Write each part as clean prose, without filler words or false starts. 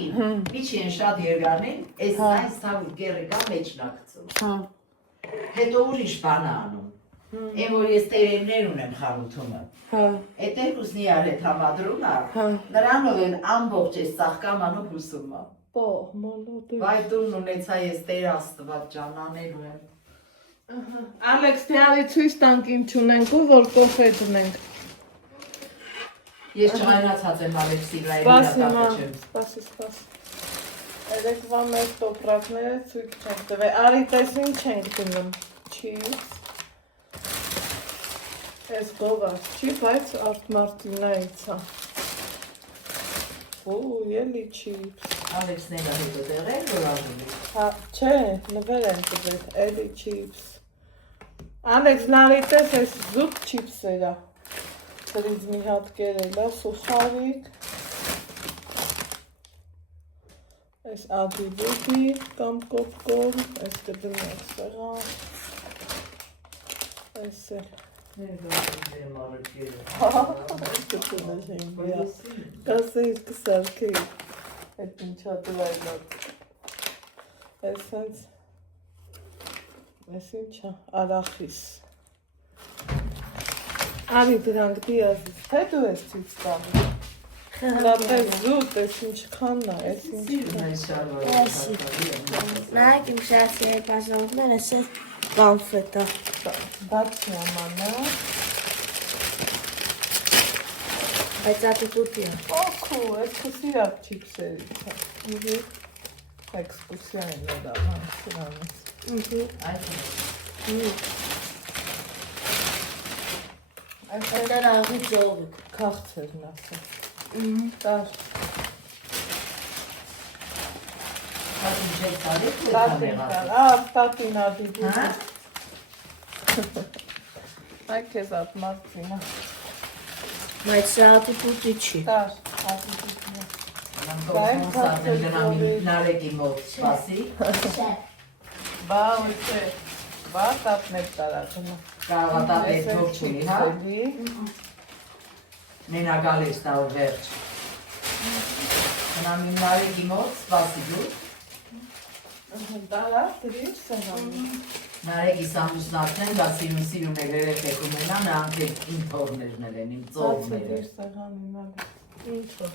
Տակին, միջի են շատ երկարնին, այս այս թավուր գերը կա մեջնակցում։ Հետո ուրիշ բան անում։ Եմ որ ես տերերներ ունեմ խանութումը։ Այդ երկուսն իրար հետ համադրում ա, նրանով են ամբողջ այս ծաղկամանը հուսում ա։ Վայ տուն ունեցա ես Տեր Աստված ջան անելու եմ։ Ալեքս դե ցույց տանք ինչ ունենք ու որ կոֆե դնենք։ Ես չայնացած եմ Ալեքսի վրա չեմ։ Սպասի։ Երեկվա մեր տոպրակները ցույց չենք տվել։ Արի տես ինչ ենք դնում։ Չիպս։ Այս գովա չի, բայց արտմարտինայից է։ Ու ելի չիպս։ Ալեքսները հետո դեղել որ անում է։ Հա, չէ, նվեր են տվել, ելի չիպս։ Ալեքս նարի տես այս զուտ չիպսերա։ Դրից մի հատ կերել է, սուխարիկ։ Այս ադիբուդի կամ կոպկոն, այս կդնենք սեղան։ Այս էլ։ Կասեիր կսարքեի, այդ ինչա դվայլոտ։ Այս ինչա, արախիս։ Արի դրանք դիազից, թե դու ես ծույց տալու։ Լատես զուտ, ես ինչքանն է, ես ինչքան։ Նայք իմ շարսիայի պաշնողներ, ես էլ կոնֆետ է։ Բացի ամանա։ Բայց ատիտուտի է։ Օքու, ես կսիրակ չիպսերից է։ Էքսկուրսիան է դավան սրանից։ Այդ էր աղի ձողիկ։ Քաղցերն ասա։ Տար։ Տատին ադիբուտ։ Այդ կեզ ատ մարդին է։ Բայց սա ատիտուտի չի։ Տար, ադիբուտն է։ Նարեկի մոտ սպասի։ Բա ոյցե, բա տապներ տարակում է։ Կարողա տապեր թող չունի, հա։ Մենագալ ես տալ վերջ։ Հնամ իմ նարեկի մոտ սպասի դու։ Տարա, դրիչ սեղանի։ Նարեկի սամուսնացնեն, դա սիրում է վերև եկում ենա, նրանք իմ թորներն էլ են, իմ ծողները։ Բացի դիր սեղանին ալի։ Ինչ որ։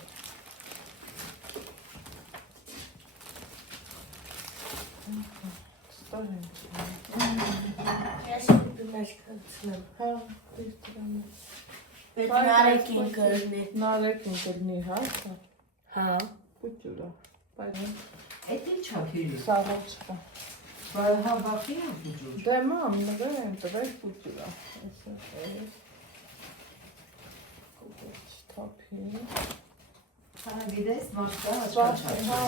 Ստոր ենք։ Ես ուտում ես կացնեմ։ Հա, դիր տրամ ես։ Պետք նարեկին կրնի։ Նարեկին կրնի, հա։ Հա։ Պուտյուրա, բայց Էդ ինչ ա քիրի։ սաղոչկա։ Բայց հա բախի ա պուջուր։ Դե մամ, նվեր են տվել պուտյուրա։ Կուպոց թափի։ Հա գիտես մաշկա Բացի, հա։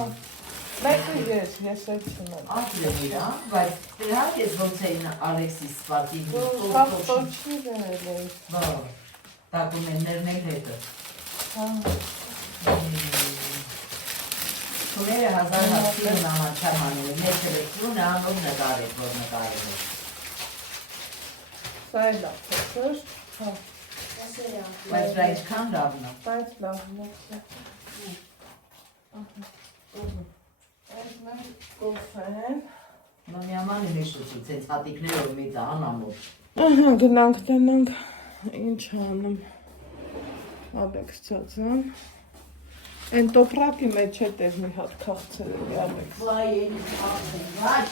Մեկի ես էլ չունեմ։ Ատլեմ իրա, բայց դրանք ես ոնց էին Ալեքսի սպատի Խախտոչի վերել էի։ Բա, տակումեններն էլ հետը։ Հա։ Թուները 1000 նամանչար անում են, մեծ էլեկտրուն անում նկարեք, որ նկարել է։ Սա էլ է փոքր, հա։ Բայց դա ինչքան լավն է։ Բայց լավն է։ Այս մեր կոֆեն։ Նոմյամանը մեշուչի, ծենց հատիկներով մի դա անամոր։ Ահա, գնանք տնանք, ինչ անում, Ալեքս ծածան, են տոպրակի մեջ հետ էր մի հատ քաղցեր էլի Ալեքս։ Վայ, են վաչ։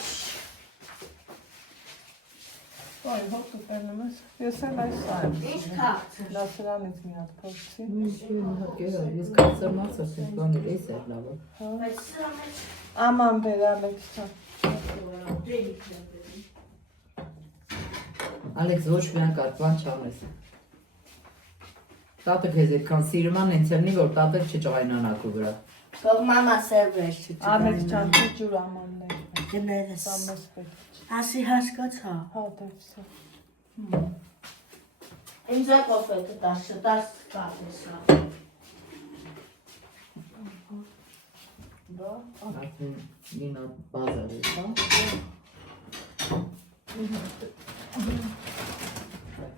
Վայ, հոտը պերնում ես, ես էլ այս սայմ։ Ինչ քաղցր։ Դա սրանից մի հատ փորձի։ Ես կացր մասս ես բաներ ես էր լավը։ Բայց սա մեջ Աման բեր Ալեքս չա։ Ալեքս ոչ միան կարպան չանես։ Տատը քեզ այդքան սիրում ան ենցեմնի, որ տատը չճղայնանակ ու վրա։ Թող մամա սերվեր չճուր։ Ալեքս չան ջուր ամաններ։ Դներս։ Սա մեզ պետք։ Ասի հասկացա։ Հա, դեպսա։ Ինձ է կոֆետը տաս կապեսա։ Դա, Արդեն մինա բազար ես, հա։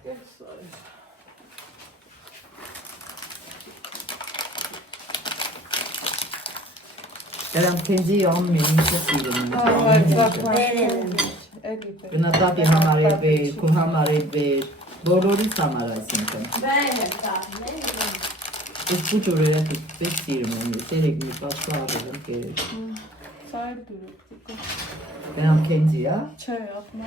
կեսա է։ Դրանք քեզի անում են ինչը սիրում են։ Գնա տատի համար է բեր, քո համար է բեր, բոլորիս համար այսինքն։ Ես փուճորերը դեպք սիրում եմ, երեք մի պաշկա արել եմ կերել։ Սա էլ դուրս։ Գնամ քեզի, հա։ Չէ, ապնա։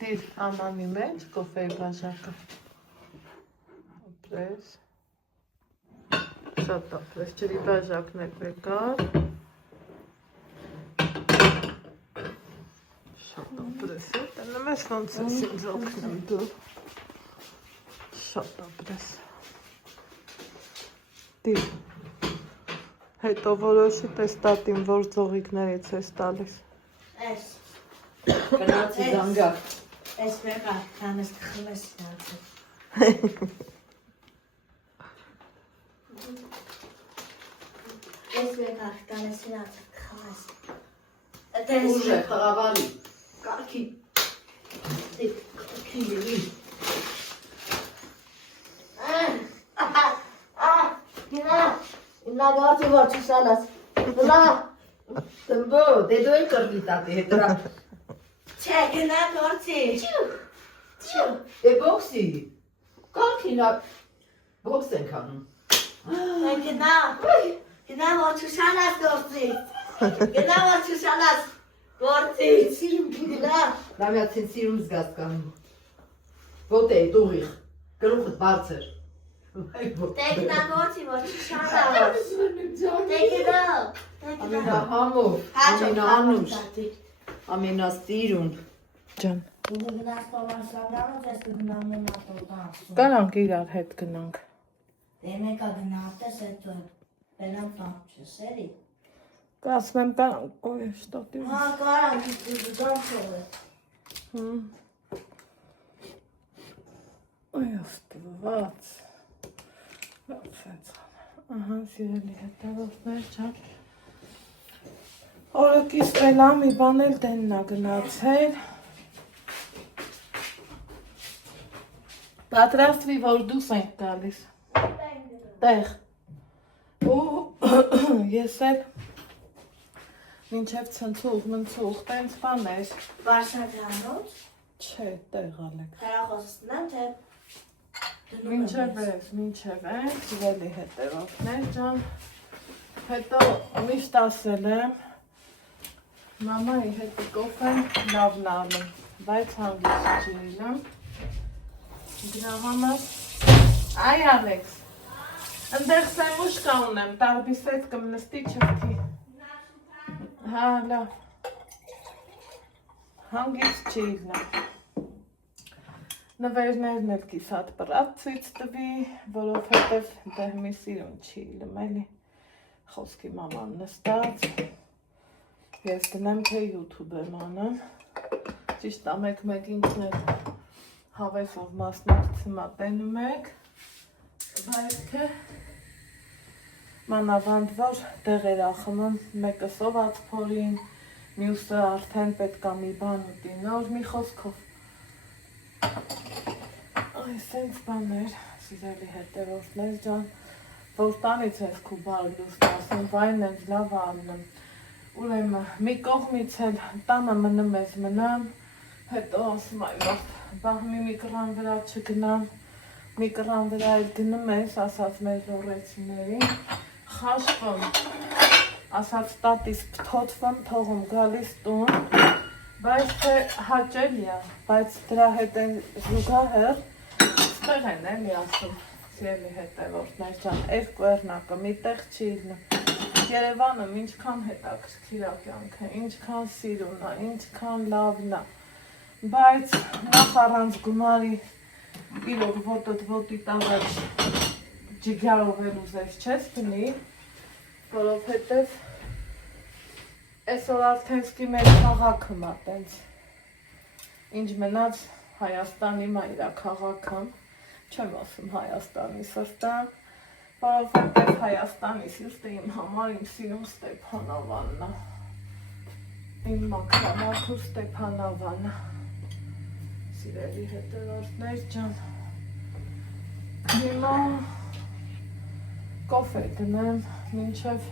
Դիր ամանի մեջ կոֆեի բաժակը։ Ապրես։ Շատ ապրես, ջրի բաժակն էլ եկար։ Շատ ապրես է, տենեմ ես ոնց ես ինձ օգնում դու։ Շատ ապրես։ Դիր։ Հետո որոշի պես տատին որ ձողիկներից ես տալիս։ Այս Գնացի զանգակ։ այս մեկը քանես խմես նացը։ Այս մեկը քանես նացը խմես։ Ուժ է խաղավարի։ Կարգի։ Կարգի լի։ Նա գարցի որ չսալաս։ Նա Տմբո, դե դու էլ կրվի տատի հետ դրա։ չէ գնա գարցի։ Դե բոքսի։ Կարգի նա բոքս ենք անում։ Գնա որ չսալաս գարցի։ Գնա որ չսալաս գարցի։ Սիրում գնա։ Լավյացին սիրում զգաս կանում։ Ոտե, դուղիղ, գլուխդ բարձր։ Տեքնա գարցի որ չսալաս։ Տեքնա։ Ամենահամով, ամենաանուշ, ամենաստիրուն։ Ջան։ Ինձ գնաս պավարսագրամը ձեզ կգնամ մատոտանց։ Կարանք իրար հետ գնանք։ Դե մեկը գնատես հետո բերամ տան չսերի։ Կասմեմ կարանք, ոյ, շտոտի։ Հա կարանք դուգան չողը։ Ոյ, աստված։ Ահա, սիրելի հետևորդներ, ջան։ Օրոքից էլա մի բան էլ դեննա գնացել։ Պատրաստվի, որ դուս ենք գալիս։ Տեղ։ Ու ես էլ մինչև ցնցուղ, մնցուղ, տենց բան էր։ Վարշավյանոց։ Չէ, տեղ ալեք։ Հեռախոսնեմ, թե Մինչև են, սիրելի հետևորդներ ջան, հետո միշտ ասել եմ, մամայի հետի կոֆեն լավն ալում, բայց հանգիստ չի իլեմ, դրա համար, այ Ալեքս, ընդեղ սեմուշկա ունեմ, տարբիսետ կմնստի չվթի, հա, լավ, հանգիստ չի իլեմ, նվերներն էլ կիսատ պրատ ցույց տվի, որովհետև դե մի սիրուն չի իլում, էլի, խոսքի մաման նստած, ես դնեմ թե YouTube եմ անում, ճիշտ ամեք ինքն էլ հավեսով մասնակցում տենում եք, բայց թե մանավանդ որ դեղեր ախմում, մեկը սոված փորին, մյուսը արդեն պետքա մի բան ուտի, նոր մի խոսքով, սենց բաներ, սիրելի հետևորդներ ջան, որ տանից ես քու բարլուսն ասում, վայն ենք լավ անում, ուրեմն մի կողմից էլ տանը մնում ես մնամ, հետո ասում այ վաղ, բահմի մի կռան վրա չգնամ, մի կռան վրա էլ գնում ես, ասած մեր լորեցիներին, խաշվում, ասած տատիս պթոթվում, թողում գալիս տուն, բայց թե հաճելիա, բայց դրա հետ են զուգահեռ, ստեղ են էլի ասում, սիրելի հետևորդներ ջան, երկու էրնակը մի տեղ չի իլնում, Երևանում ինչքան հետաքրքիր է կյանքը, ինչքան սիրուն է, ինչքան լավն է, բայց նախ առանց գումարի իրոք ոտդ ոտի տաղաչ ջիգարով էլ ուզես չես դնի, որովհետև այսօր արդեն սկի մեր քաղաքը մա տենց, ինչ մնաց Հայաստանի մա իրա քաղաքը, չեմ ասում Հայաստանի սրտան, որովհետև Հայաստանի սիրտը իմ համար իմ սիրում Ստեփանավանն է, իմ մաքրամաքուր Ստեփանավանը, Սիրելի հետևորդներ ջան, հիմա կոֆե դնեմ, մինչև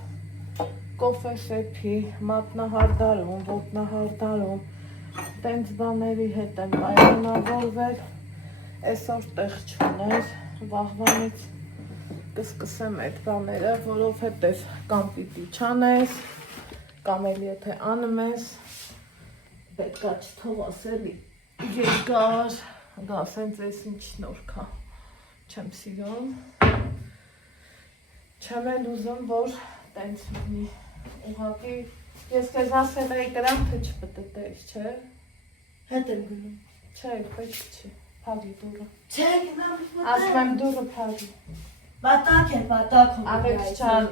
կոֆե սեփի, մատնահարդարում, ոտնահարդարում, տենց բաների հետ եմ պայմանավորվել, այսօր տեղ չուներ, վաղվանից կսկսեմ այդ բաները, որովհետև կամ պիտի չանես, կամ էլ եթե անում ես, պետքա չթողես էլի երկար, դա ասենց ես ինչ նորք է, չեմ սիրում, չեմ էլ ուզում, որ տենց լինի, ուղղակի, ես քեզ ասել էի կրամ, թե չպտտես, չէ? Հետ եմ գնում։ Չէ, պետք չի, փարի դուրը։ Չէ, գնամ Ասում եմ դուրը փարի։ Պատակ է, պատակ Ալեքս ջան,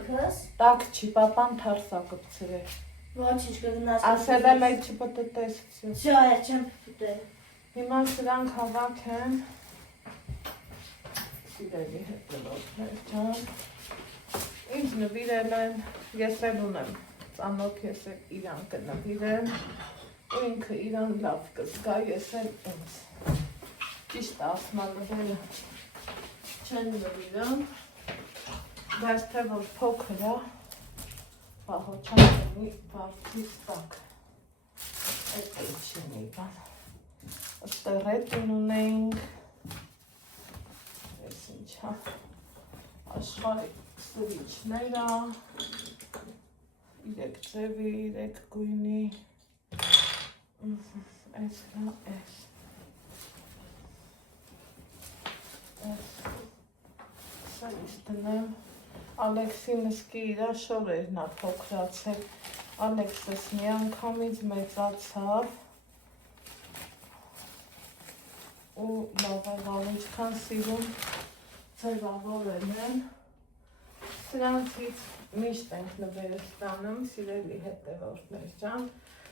տակ չի, պապան թարսա կպցրել։ Ոչինչ կգնաս։ Ասել եմ էլ չպտտես, Չէ, չեմ պտտել։ Հիմա սրանք հավաք եմ, սիրելի հետևորդներ ջան, ինձ նվիրել են, ես էլ ունեմ, ծանոթ ես էլ իրան կնվիրեմ, ու ինքը իրան լավ կզգա, ես էլ ինձ, ճիշտ ասմանները չեն նվիրում, բայց թե որ փոքր է, պահոչանունի վարդից տակ, այդ ինչ չեն ի բան։ Ստեղետին ունենք, ես ինչա, աշխարի սրիչները, 3 ձևի, 3 գույնի, այս կա այս, սա իս տնեմ, Ալեքսի մսկի իրա շորերն է փոքրացել, Ալեքսս մի անգամից մեծացավ, ու լավաղալ ինչքան սիրում ձևավորել են, սրանցից միշտ ենք նվերը ստանում, սիրելի հետևորդներ ջան,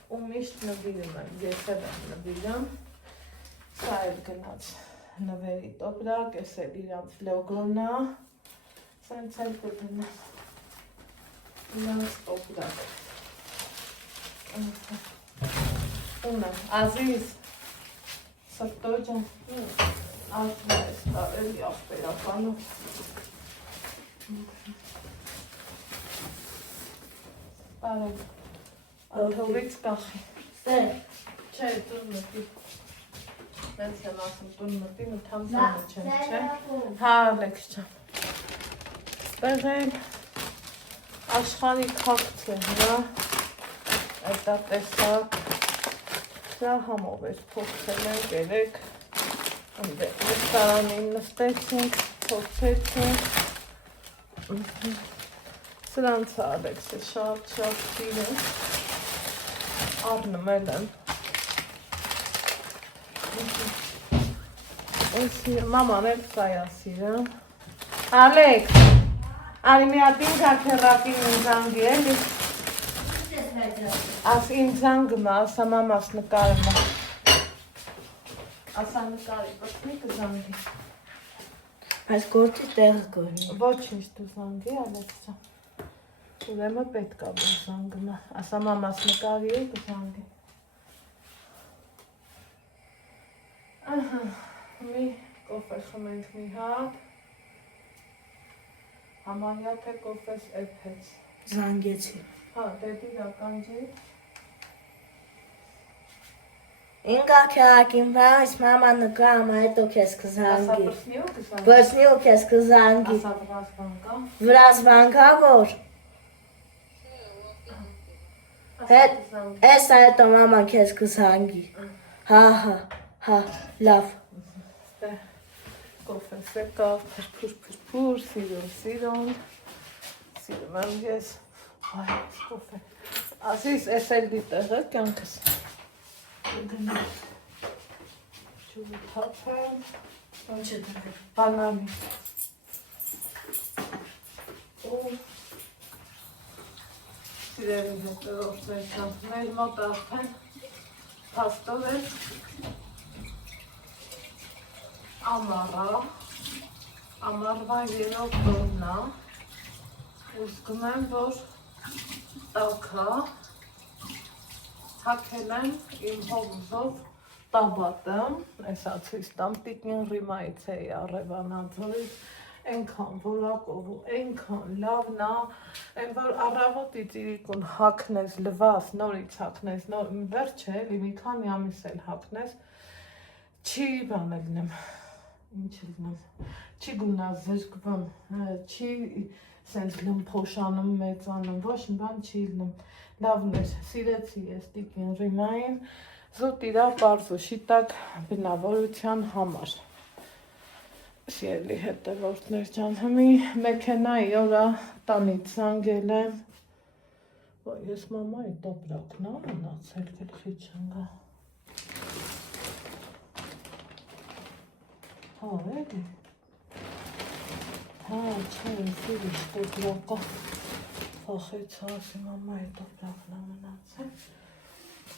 ու միշտ նվիրում եմ, ես էլ եմ նվիրում, սա էլ գնաց նվերի տոպրակ, ես էլ իրանց լոգոն է, սենց էլ կդնեմ, իրանց տոպրակ, ունեմ, Ազիզ, Սրտոյ ջան, ասում ես տարելի աղբերականում, տարել, աթողից կախի, չէ, տուն մտի, նենց եմ ասում տուն մտի, մթամսանը չեմ, չէ, հա Ալեքս ջան, տեղել, աշխարի կաղց է հրա, այդա տեսակ, Սրա համով ես փոխցել ենք, երեք, նստարանին նստեցինք, փոխցեցինք, սրանց Ալեքսը շատ սիրում, առնում եմ, մաման էլ սայա սիրում, Ալեքս, արի մի հատ ինք ակերապին ինձանգի էլի, Աս իմ զանգը, ասա մամաս նկարը, ասա նկարի, պտնի կզանգի։ Այս գործի տեղը կորնի։ Ոչ ինչ դու զանգի, Ալեքսա, ուրեմը պետք է որ զանգնա, ասա մամաս նկարի է կզանգի։ Ահա, մի կոֆե խմենք մի հատ, համարյա թե կոֆես էփեց։ Զանգեցի։ Հա, դեպի ականջի։ Ինգա քյակին վայս մամա նկամ այդո քեզ Ասա կզանգի։ պրսնի ու կզանգի։ Բրսնի ու քեզ կզանգի։ Ասա վրազբանկա։ Վրազբանկա որ։ Հետ էս այդո մաման քեզ կզանգի։ Հա, լավ։ Կոֆե սեկա, փրփուր, սիրում եմ ես, այ կոֆե, ասիս ես էլ դիտեղը կյանքս, ջուրը թափեմ, Ինչ է դրել։ բանանի, ու սիրելի հետևորդներ ջան, մեր մոտ արդեն փաստով է ամառվա 3-րդ տոնն է, ու զգում եմ, որ տաք է, թաքել եմ իմ հովուզով տաբատը, էսա ցույց տամ, տիկին Ռիմայից էի Արևանաձորից, այնքան որակով ու այնքան լավն է, այն որ առավոտից իրիկուն հագնես, լվաս, նորից հագնես, վերջ է, էլի մի քանի ամիս էլ հագնես, չի բան լինեմ, ինչ լինեմ, չի գունազրկվում, չի սենց լմփոշանում, մեծանում, ոչ մի բան չի լինում, լավն էր, սիրեցի ես տիկին Ռիմային, զուտ իրա պարզ ու շիտակ բնավորության համար։ Սիրելի հետևորդներ ջան, հիմի մեքենայի օրա տանից զանգել եմ, ես մամայի տոպրակն մնացել գլխի չնգա։ Հա, էլի։ Հա, չէ, ուրիշ տոպրակա։ Փոխեցա, ասի մամայի տոպրակն մնացել։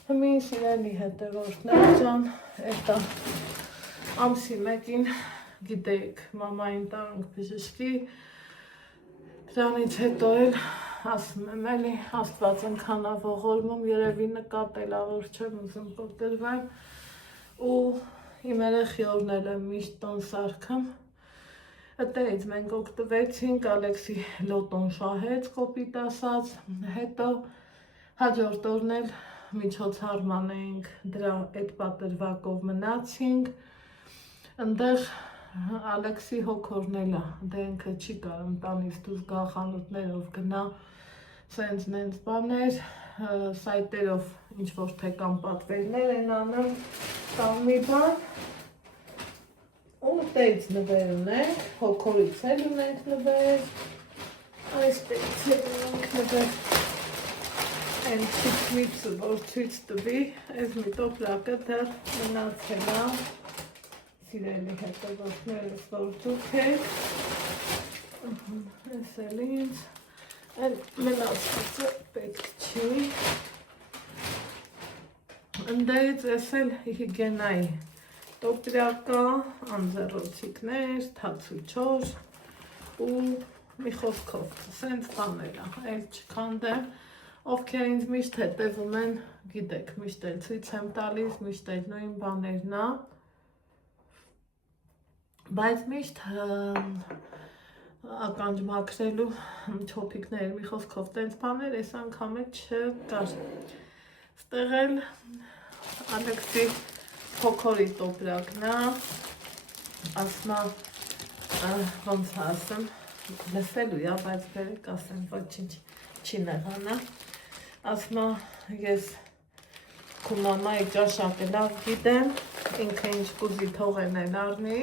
Հիմի սիրելի հետևորդներ ջան, էտա ամսի մեկին գիտեիք, մամային տանք բժշկի, դրանից հետո էլ ասում եմ էլի, Աստված ընքան ողորմում, երևի նկատելա, որ չեմ ուզում կոտրվեմ ու իմ երեխիորն էլ եմ միշտ տոն սարքում, այդտեղից մենք օգտվեցինք, Ալեքսի լոտոն շահեց, կոպիտ ասած, հետո հաջորդ օրն էլ միջոցառման էինք դրա այդ պատրվակով մնացինք, ընդեղ Ալեքսի հոգորն էլա, դե ինքը չի կարում տանից դուրս գա խանութներով գնա, սենց նենց բաներ, սայտերով ինչ-որ թե կամ պատվերներ են անում, կամ մի բան, ու տեից նվեր ունենք, հոգորից էլ ունենք նվեր, այս տեից էլ ունենք նվեր, այն չիպմիցը, որ ցույց տվի, այս մի տոպրակը դեռ մնացել է, սիրելի հետևորդներս, որ դուք եք, ես էլ ինձ, այն մնացվածը պետք չի, ընդերից ես էլ հիգենայի տոպրակա, անձեռոցիկներ, թացուչոր ու մի խոսքով, սենց բաներ, այլ չքանդեմ, ովքեր ինձ միշտ հետևում են, գիտեք, միշտ էլ ցույց եմ տալիս, միշտ էլ նույն բաներն է, բայց միշտ ականջ մաքրելու չոփիկներ, մի խոսքով տենց բաներ, այս անգամ է չկար, ստեղ էլ Ալեքսի հոգորի տոպրակն է, ասմա, ոնց ասեմ, լսելու է, բայց բերեք ասեմ, ոչինչ չի նեղանա, ասմա, ես քու մամայի ճաշակը լավ գիտեմ, ինքը ինչ կուզի թողեն էլ առնի,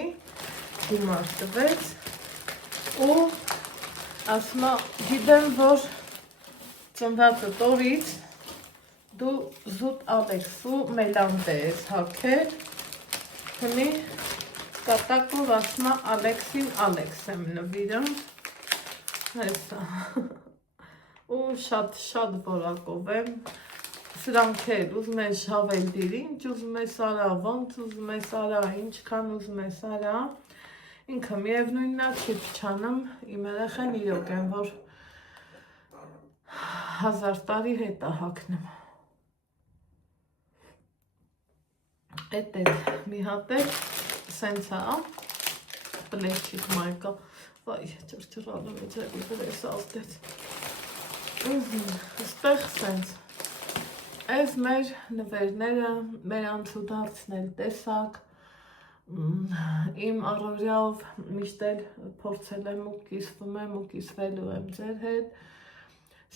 գումար տվեց ու ասմա գիտեմ, որ ծնվածը տորից դու զուտ Ալեքսու մելանտե ես հագել, հիմի կատակով ասմա Ալեքսին Ալեքս եմ նվիրում, հեսա, ու շատ որակով եմ, սրանք էլ ուզում ես շավել դիր, ինչ ուզում ես արա, ոնց ուզում ես արա, ինչքան ուզում ես արա, ինքը միևնույնն է չի փչանում, իմ երեխեն իրոք են, որ 1000 տարի հետ է հագնում։ Էդ մի հատ էլ սենց է, պլեչիկ մայկա, վայ, ճրճրանում է ջերի վրես ալտեց, ստեղ սենց, այս մեր նվերները, մեր անցուդարձն էլ տեսակ, իմ առօրյայով միշտ էլ փորձել եմ ու կիսվում եմ ու կիսվելու եմ ձեր հետ,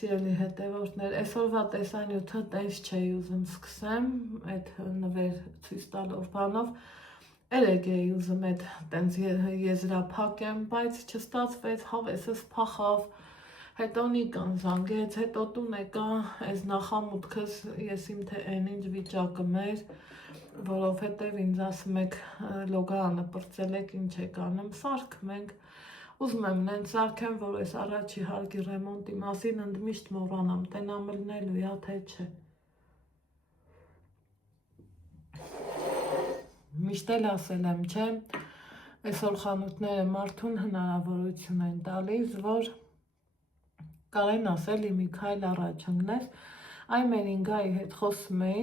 սիրելի հետևորդներ, այսօրվա տեսանյութը տենց չէի ուզում սկսեմ, այդ նվեր ցույց տալով բանով, երեկ էի ուզում այդ տենց եզրափակեմ, բայց չստացվեց, հավեսս փախավ, հետո Նիկան զանգեց, հետո տուն եկա, այս նախամուտքս ես իմ թե այն ինչ վիճակը մեր, որովհետև ինձ ասում եք լոգարանը պրծել եք, ինչ եք անում, սարքում ենք, ուզում եմ նենց սարքեմ, որ այս առաջի հարկի ռեմոնտի մասին ընդմիշտ մոռանամ, տենամ լնելու յա թե չէ։ Միշտ էլ ասել եմ, չէ, այսօր խանութները մարդուն հնարավորություն են տալիս, որ կարեն ասել մի քայլ առաջ ընկնես, այն մերինգայի հետ խոսում էի,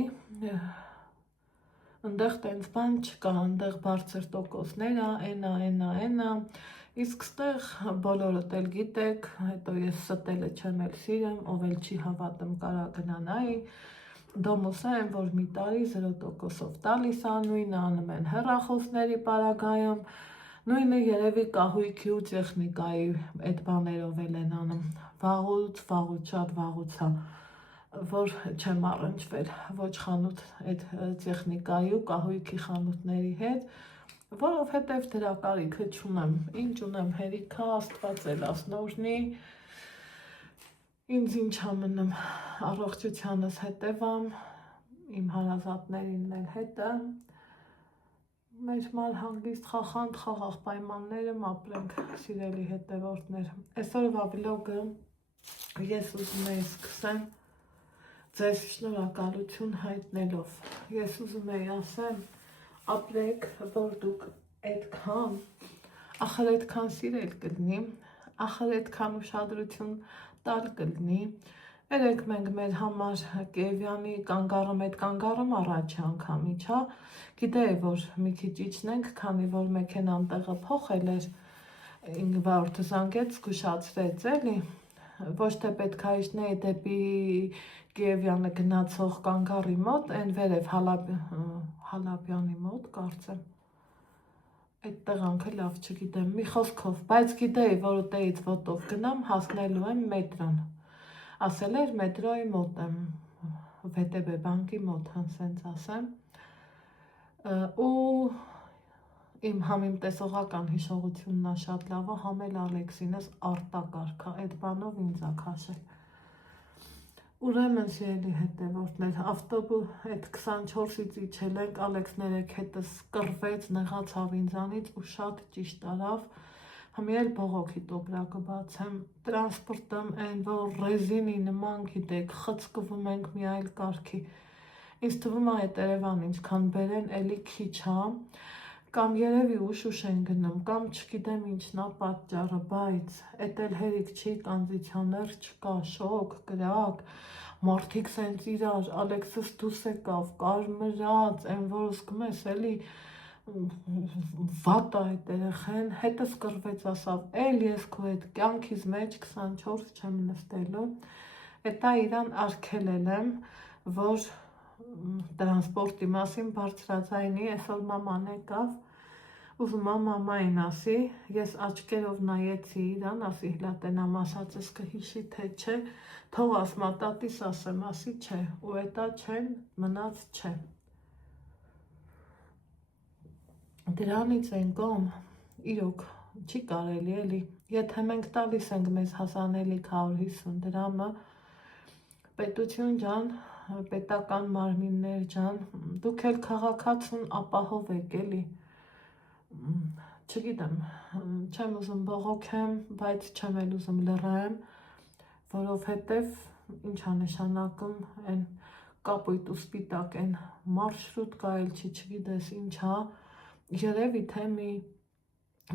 ընդեղ տենց բան չկա, ընդեղ բարձր տոկոսներ ա, իսկ ստեղ բոլորդ էլ գիտեք, հետո ես ստելը չեմ էլ սիրեմ, ով էլ չի հավատում կարա գնա նայի, դոմոսա եմ, որ մի տարի 0%-ով տալիս ա, նույնը անում են հեռախոսների պարագայում, նույնը երևի կահույքի ու տեխնիկայի այդ բաներով էլ են անում, շատ վաղուց ա, որ չեմ առնչվել ոչ խանութ այդ տեխնիկայի ու կահույքի խանութների հետ, որովհետև դրա կարիքը չունեմ, ինչ ունեմ հերիքա, Աստված էլ ասնորնի, ինձ ինչ ամնում, առողջությանս հետևամ, իմ հարազատներին մեր հետը, մեր մալ հանգիստ խախանդ խաղաղ պայմաններում ապրենք, սիրելի հետևորդներ, այսօրվա վլոգը ես ուզում եի սկսեմ ձեզ շնորհակալություն հայտնելով, ես ուզում եի ասեմ, ապրեք, որ դուք այդքան սիրել կլինի, ախր այդքան ուշադրություն տալ կլինի, երեք մենք մեր համար Կիևյանի կանգառում, այդ կանգառում առաջի անգամ իջա, գիտեի, որ մի քիչ իջնենք, քանի որ մեքենան տեղը փոխել էր, 900 զանգեց, զգուշացրեց էլի, ոչ թե պետք է իջնեի դեպի Կիևյանը գնացող կանգառի մոտ, այն վերև Հալաբյանի մոտ, կարծեմ, այդ տեղանքը լավ չգիտեմ, մի խոսքով, բայց գիտեի, որ ուտեից ոտով գնամ, հասնելու եմ մետրոն, ասել էր մետրոյի մոտ եմ, VTB բանկի մոտ, հենց ասեմ, ու իմ համիմ տեսողական հիշողությունն ա շատ լավը, համել Ալեքսինս արտակարգա, այդ բանով ինձ ա քաշել, ուրեմն սիրելի հետևորդներ, այդ 24-ից իջել ենք, Ալեքսներեք հետս կռվեց, նեղացավ ինձանից ու շատ ճիշտ արավ, համի էլ բողոքի տոպրակը բացեմ, տրանսպորտում են, որ ռեզինի նման գիտեք, խցկվում ենք մի այլ կարգի, ինձ թվում է այդ Երևան ինչքան բերեն, էլի քիչ հա, կամ երևի ուշ են գնում, կամ չգիտեմ ինչն ա պատճառը, բայց էդ էլ հերիք չի, կոնդիցիոներ չկա, շոկ, կրակ, մարդիկ սենց իրար, Ալեքսս դուս եկավ, կարմրած, են որ ուսկում ես էլի, վատ ա այդ երեխեն, հետս կռվեց ասավ, էլ ես քո հետ կյանքիս մեջ 24 չեմ նստելու, էտա իրան արգելել եմ, որ տրանսպորտի մասին բարձրաձայնի, այսօր մաման եկավ, ուզում ա մամային ասի, ես աչկերով նայեցի իրան, ասի հլատենամ ասածս կհիշի, թե չէ, թող ասմա տատիս ասեմ, ասի չէ, ու էտա չեն, մնաց չէ։ Դրանից են կողմ, իրոք, չի կարելի էլի, եթե մենք տալիս ենք մեզ հասանելիք 150 դրամը, պետություն ջան, պետական մարմիններ ջան, դուք էլ քաղաքացուն ապահով եք էլի, չգիտեմ, չեմ ուզում բողոքեմ, բայց չեմ էլ ուզում լռեմ, որովհետև ինչ ա նշանակում են կապույտ ու սպիտակ են մարշրուտ կա էլ չի չգիտես ինչ ա, երևի թե մի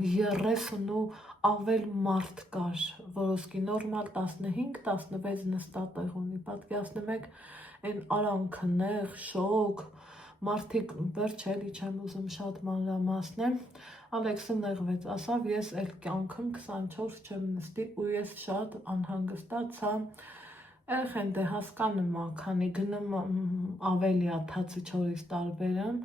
30 ու ավել մարդ կար, որոսկի նորմալ 15-16 նստատեղ ունի, պատկերացնում եք են արանքը նեղ, շոկ, մարդիկ վերջ էլի չեմ ուզում շատ մանրամասնեմ, Ալեքսը նեղվեց, ասավ ես էլ կյանքում 24 չեմ նստի ու ես շատ անհանգստացա, երեխեն դե հասկանում ա, քանի գնում ավելի ա թացի չորից տարբերում,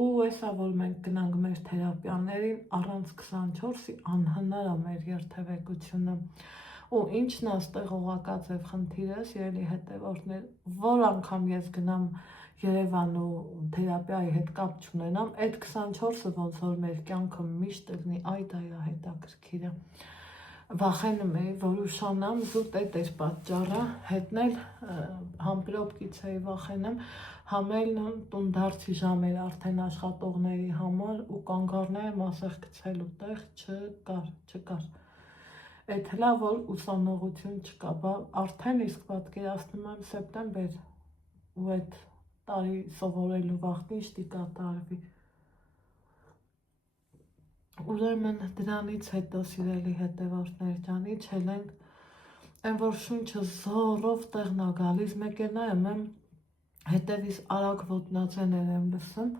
ու էսա որ մենք գնանք մեր թերապիաներին առանց 24-ի անհնար ա մեր երթևեկությունը, ու ինչն ա ստեղ օղակաձև խնդիրս, երելի հետևորդներ, որ անգամ ես գնամ Երևան ու թերապիայի հետ կապ չունենամ, այդ 24-ը ոնց որ մեր կյանքը միշտ լինի, այ դա է հետաքրքիրը, վախենում էի, որ ուշանամ, զուտ էդ էր պատճառը, հետն էլ համպրոպկից էի վախենում, համել տուն դարձի ժամեր արդեն աշխատողների համար ու կանգառները մասեղ գցելու տեղ չկար, էդ հլա որ ուսանողություն չկա, արդեն իսկ պատկերացնում եմ սեպտեմբեր ու այդ տարի սովորելու վաղտին շտի կատարվի, ուրեմն դրանից հետո սիրելի հետևորդներ ջան, իջել ենք, են որ շունչը զորով տեղն ա գալիս, մեկ է նայում եմ հետևից արագ ոտնացեներ եմ լսում,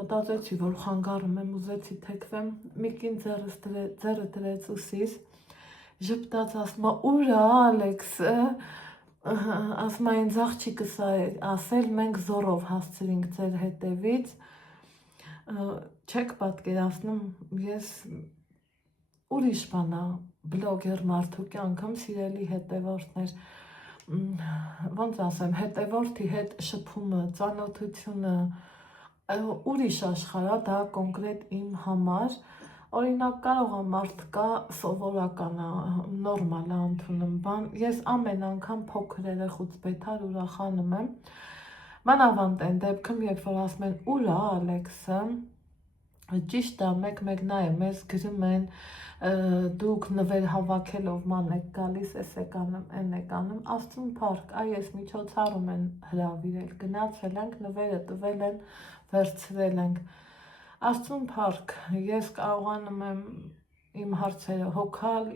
մտածեցի, որ խանգարում եմ, ուզեցի թեքվեմ, մի կին ձեռը դրեց ուսիս, ժպտաց, ասում է, ուր է Ալեքսը, ասում է, ինձ աղջիկս ասել, մենք զորով հասցրինք ձեր հետևից, չեք պատկերացնում, ես ուրիշ բան է, բլոգեր մարդու կյանքում սիրելի հետևորդներ, ոնց ասեմ, հետևորդի հետ շփումը, ծանոթությունը, ուրիշ աշխարհ է, դա կոնկրետ իմ համար, օրինակ կարող է մարդ կա սովորական է, նորմալ է ընդունում բան, ես ամեն անգամ փոքր երեխուց բետար ուրախանում եմ, մանավանդ այն դեպքում, երբ որ ասում են ուր է Ալեքսը, ճիշտ է, մեկ նայ մեզ գրում են, դուք նվեր հավաքելով ման եք գալիս, էս եք անում, են եք անում, Աստծուն փառք, այս միջոցառում են հրավիրել, գնացել ենք, նվերը տվել են, վերցրել ենք, Աստծուն փառք, ես կարողանում եմ իմ հարցերը հոգալ,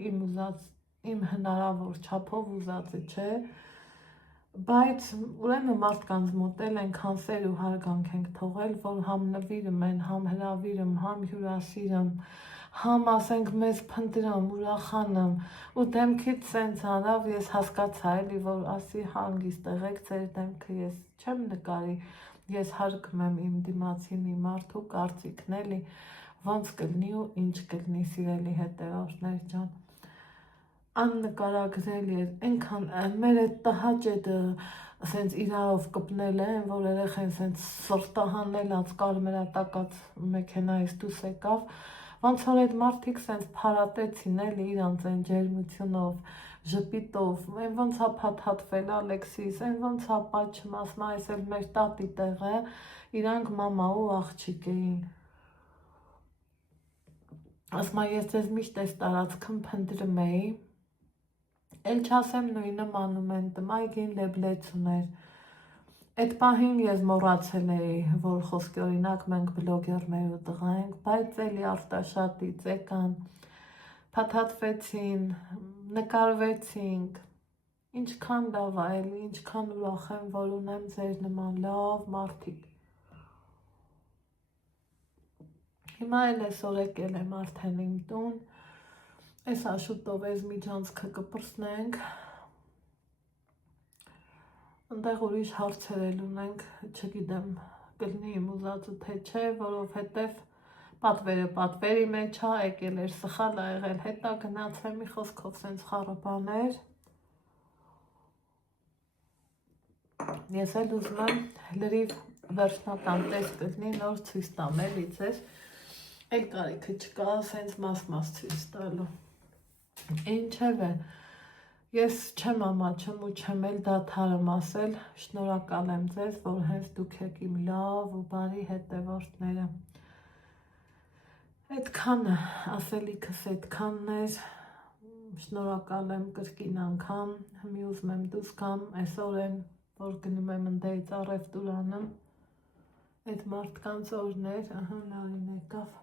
իմ հնարավոր չափով ուզածը չէ, բայց ուրեմն մարդկանց մոտել ենք, հանսեր ու հարգանք ենք թողել, որ համ նվիրում են, համ հրավիրում, համ հյուրասիրում, համ ասենք մեզ փնտրում, ուրախանում ու դեմքից սենց անավ ես հասկացա էլի, որ ասի հանգիստ եղեք ձեր դեմքը ես չեմ նկարի, ես հարգում եմ իմ դիմացինի մարդու կարծիքն էլի, ոնց կլինի ու ինչ կլինի սիրելի հետևորդներ ջան, աննկարագրելի է, այնքան մեր այդ տհաճեդը սենց իրարով կպնել են, որ երեխեն սենց սրտահանելած կարմրատակած մեքենայից դուս եկավ, ոնց որ այդ մարդիկ սենց փարատեցին էլի իրանց այն ջերմությունով, ժպիտով, այն ոնց է փաթաթվել Ալեքսիս, այն ոնց է պաչում, ասում այս էլ մեր տատի տեղ է, իրանք մամա ու աղջիկ էին, ասում ես ձեզ միշտ այս տարածքում փնտրում էի, էլ չասեմ նույնը մանումենտը, այգին լեբլեց ուներ, այդ պահին ես մոռացել էի, որ խոսքի օրինակ մենք բլոգերներ ու տղա ենք, բայց էլի արտաշատից եկան, փաթաթվեցին, նկարվեցինք, ինչքան լավ է էլի, ինչքան ուրախ եմ, որ ունեմ ձեր նման լավ մարդիկ, հիմա էլ այսօր եկել եմ արդեն իմ տուն, Այս աշուտով այս միջանցքը կպրսնենք, ընդեղ ուրիշ հարցեր էլ ունենք, չգիտեմ, կլինի իմ ուզածը թե չէ, որովհետև պատվերը պատվերի մեջ է, եկել էր սխալ ա եղել, հետա գնացել մի խոսքով սենց խառը բաներ, ես էլ ուզում եմ լրիվ վերջնական տեսք կլինի, նոր ցույց տամ էլի ձեզ, էլ կարիքը չկա, սենց մաս ցույց տալու, Ինչև է, ես չեմ ամաչում ու չեմ էլ դադարում ասել, շնորհակալ եմ ձեզ, որ հենց դուք եք իմ լավ ու բարի հետևորդները, այդքանը, ասելիքս այդքանն էր, շնորհակալ եմ կրկին անգամ, մի ուզում եմ դուրս գամ, այսօր են, որ գնում եմ ընդեից առևտուր անում, այդ մարդկանց օրներ, Նարին եկավ,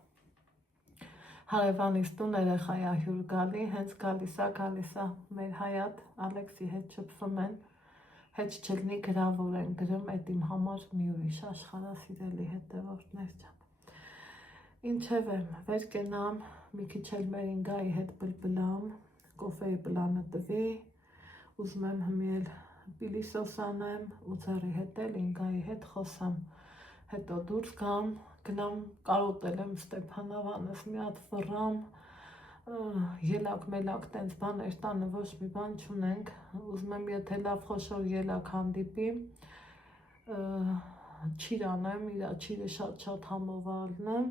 Հարևանիս տուն երեխայա հյուր գալի, հենց գալիս է մեր հայատ, Ալեքսի հետ շփվում են, հետ չլինի գրավոր են գրում, այդ իմ համար մի ուրիշ աշխարհ սիրելի հետևորդներ ջան։ Ինչև եմ, վեր կենամ, մի քիչ էլ մեր ինգայի հետ բլբլամ, կոֆեի պլանը տվի, ուզում եմ հմիել պիլիսոս անեմ ու ձեռի հետ էլ ինգայի հետ խոսամ, հետո դուրս գամ, գնամ կարոտել եմ Ստեփանավանս մի հատ վռամ, ելակ մելակ տենց բաներ տանը ոչ մի բան չունենք, ուզում եմ եթե լավ խոշոր ելակ հանդիպի, չիր անեմ, իրա չիրը շատ համով ալնեմ,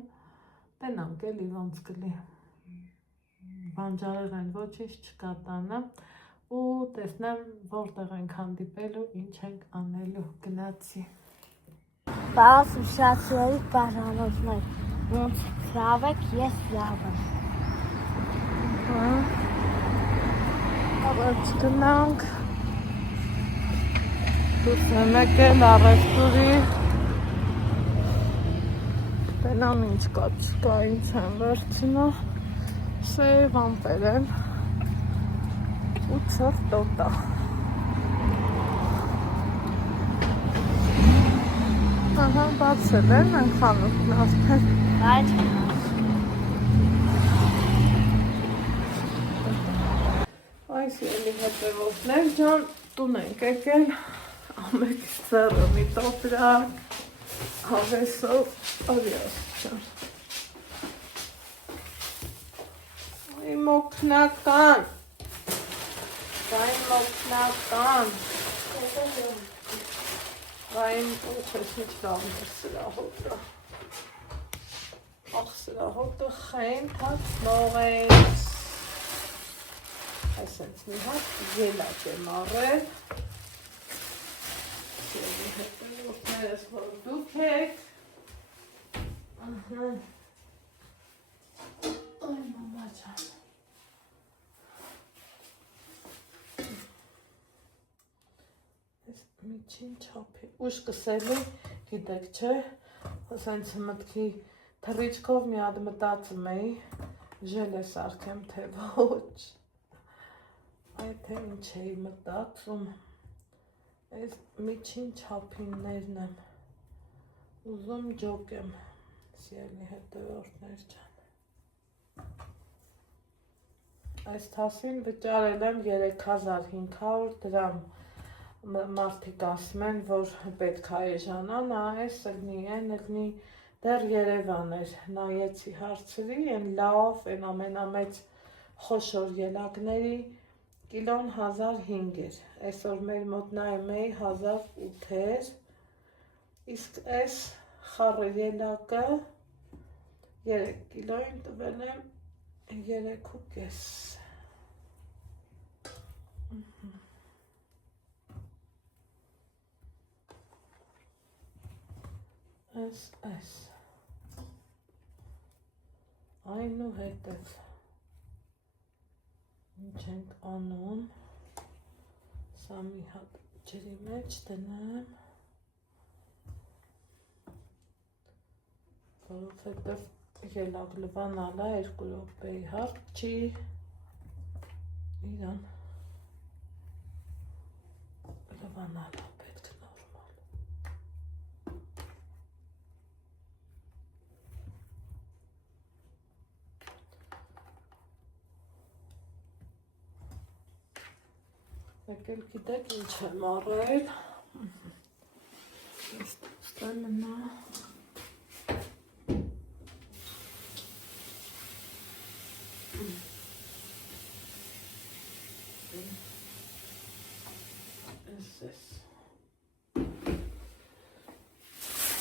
տենանք էլի ոնց կլի, բանջարեղեն ոչինչ չկա տանը, ու տեսնեմ որտեղ ենք հանդիպելու, ինչ ենք անելու, գնացի։ Պարաս ուշացուերի պարանոցներ, ոնց լավ եք, ես լավ եմ։ Առաջ գնանք, դուրս եմ եկել առևտուրի, տենամ ինչ կա չկա, ինչ եմ վերցնա, սև ամպեր են, ու չոր տոտա։ Ահա, բացել են են խանութն արդեն։ Այդ Այս էլի հետևորդներ ջան, տուն ենք եկել, ամեկ ծերը մի տոպրակ, հավեսով, արյաս ջան։ Այ մոքնական, Այն ուխես միջ լավն է սրահոտը, աղ սրահոտը խեն թացնող ենք, այսենց մի հատ ելակ եմ առել, սիրելի հետևորդներս, որ դուք եք, այ մամա ջան, միջին չապի, ուշ կսելի, գիտեք չէ, ասենց մտքի թռիչքով մի հատ մտածում էի, ժել է սարքեմ, թե ոչ, այդ թե ինչ էի մտածում, այս միջին չապիններն եմ, ուզում ջոկեմ, սիրելի հետևորդներ ջան, այս թասին վճարել եմ 3500 դրամ, մարդիկ ասում են, որ պետք է էժանան, այս ըլնի, են ըլնի, դեռ Երևան էր, նայեցի հարցրի, են լավ, են ամենամեծ խոշոր ելակների, կիլոն 1500 էր, այսօր մեր մոտ նայում էի 1008 էր, իսկ այս խառը ելակը 3 կիլոին տվել եմ 3.5 Այս, այնուհետև, ինչ ենք անում, սա մի հատ ջրի մեջ տնեմ, որովհետև ելակ լվանալա 2 րոպեի հարկ չի, իրան լվանալա պետք նորմալ։ Եկել գիտեք ինչ եմ առել, ստե մնա,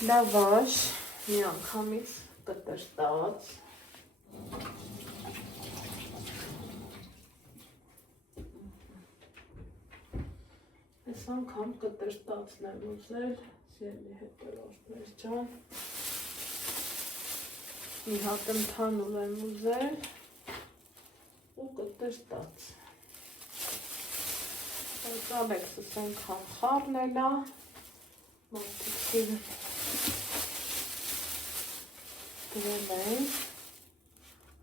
լավաշ, մի անգամից կտրտած, այս անգամ կտրտածն եմ ուզել, սիրելի հետևորդներ ջան, մի հատ ընդհանուր եմ ուզել ու կտրտած, այս Ալեքսս ենքան խառնելա, մարդիկ սիրում դրել են,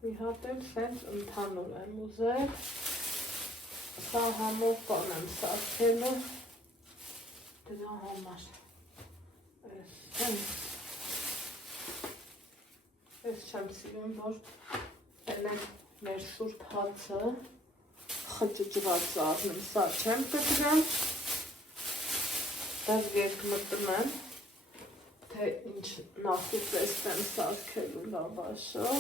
մի հատ էլ սենց ընդհանուր եմ ուզել, սա համով կան եմ սարքելու, դրա համար, ես չեմ սիրում, որ էլ մեր սուրբ հացը խճճված առնում, սա չեմ կտրեմ, դեռ երկմտում եմ, թե ինչ նախուպես եմ սարքելու լավաշով,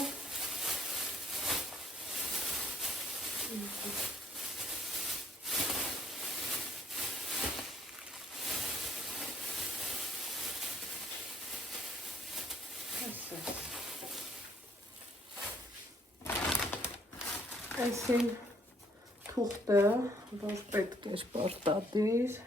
այսին թուղթը, որ պետք էր պարտադիր,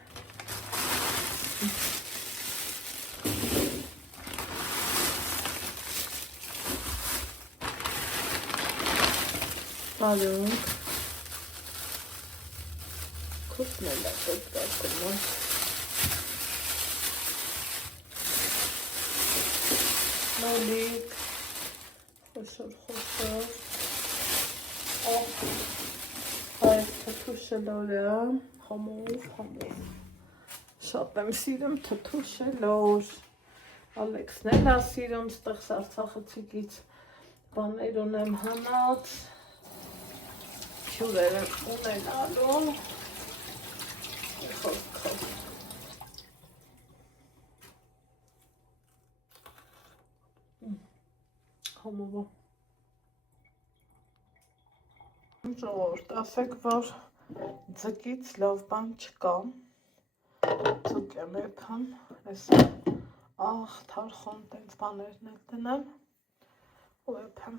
Բարոնք, թուղթն էլ է պետք է կնոն, նոլիկ, խոշոր, այս թթու շլորը, համով, շատ եմ սիրում թթու շլոր, Ալեքսն էլ է սիրում ստեղ Արցախցիքից բաներ ունեմ հանած, հյուրերը ունենալու, խոսքով։ Համովա։ Ժողովուրդ, ասեք, որ ձկից լավ բան չկա, ձուկ եմ եփեմ, ես աղ, թարխոն տենց բաներն էլ դնեմ ու եփեմ։